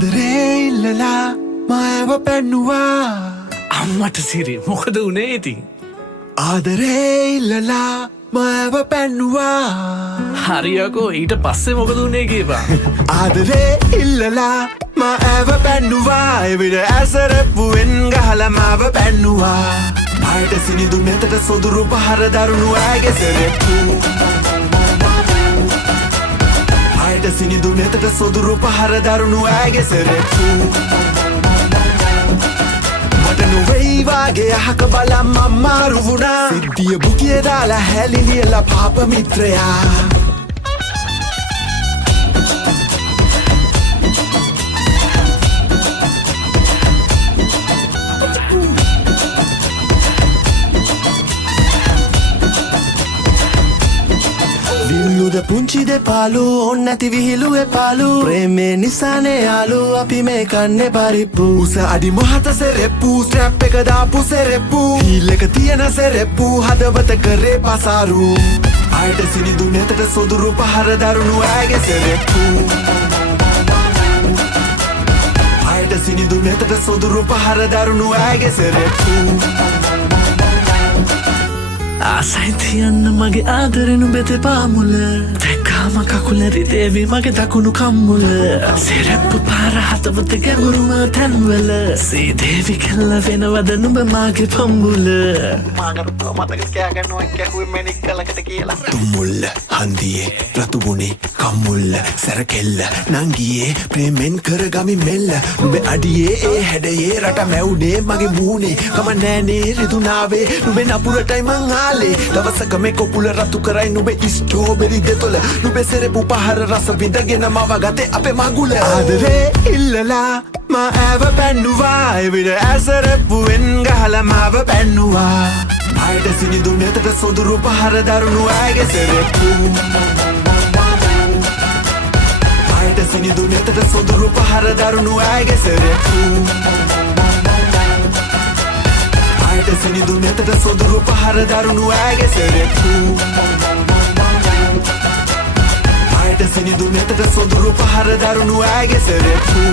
ආදරේ ඉල්ලලා මාව පැන්නුවා අම්මට සිරි මොකද උනේ ඉතින් ආදරේ ඉල්ලලා මාව පැන්නුවා හරියකෝ ඊට පස්සේ මොකද උනේ කියපන් ආදරේ ඉල්ලලා මාව පැන්නුවා එවිට ඇසරප්පුවෙන් ගහලා මාව පැන්නුවා ආයට සිනිඳු නැතට සොදුරු පහර දරුණු ඇගේ සෙරෙප්පු ආයට සිනිඳු නැතට සොදුරු පහර දරුණු ඇගේ සෙරෙප්පු මට නොවෙයි වාගේ අහක බලම් අම්මාරු වුණා සිද්ධිය බුකිය දාලා හැලිලියලා පාප මිත්‍රයා විල්ලුද පුංචි දෙපාලු ඔන්න ඇති විහිළු එපාලු ප්‍රේමේ නිසානේ යාලු අපි මේ කන්නේ පරිප්පු උස අඩි මහත සෙරෙප්පු ස්ට්‍රැප් එක දාපු සෙරෙප්පු හීල් එක තියෙන සෙරෙප්පු හදවත කරේ පසාරු ආයට සිනිඳු නැතට සොදුරු පහර දරුණු ඇගේ සෙරෙප්පු ආයට සිනිඳු නැතට සොදුරු පහර දරුණු ඇගේ සෙරෙප්පු ආසයි තියන්න මගේ ආදරෙනු බෙත පාමුල දැක්කාම කකුල රිදේවි මගේ දකුණු කම්මුල සෙරෙප්පු පාර හතවත ගැඹුරුම තැන්වල සීදේවි කෙල්ල වෙනවද නුඹ මාගේ පම්බුල මාගරුත්ව මතක කෑගන්නවා කැකුවේ මැණික් කලකට කියලා තුම්මුල්ල හන්දියේ රතුබුනේ කම්මුල්ල සැරකෙල්ල නංගියේ ප්‍රේමෙන් කරගමි මෙල්ල නුඹේ අඩියේ ඒ හැඩයේ රට මැවුනේ මගේ මූනේ කමනෑනේ රිදුනාවේ නුඹේ නපුරටයි මං දවසක මේ කොපුල රතු කරයි නුඹේ ස්ට්‍රෝබෙරි දෙතොල නුඹේ සෙරෙප්පු පහර රස විඳගෙන මව ගතේ අපේ මගුල ආදරේ ඉල්ලලා මාව පැන්නුවා එවිට ඇසරප්පුවෙන් ගහලා මාව පැන්නුවා ආයට සිනිඳු නැතට සොදුරු පහර දරුණු ඇගේ සෙරෙප්පු ආයට සිනිඳු නැතට සොදුරු පහර දරුණු ඇගේ සෙරෙප්පු ආයට සිනිඳු නැතට සොදුරු පහර දරුණු ඇගේ සෙරෙප්පු ආයට සිනිඳු නැතට සොදුරු පහර දරුණු ඇගේ සෙරෙප්පු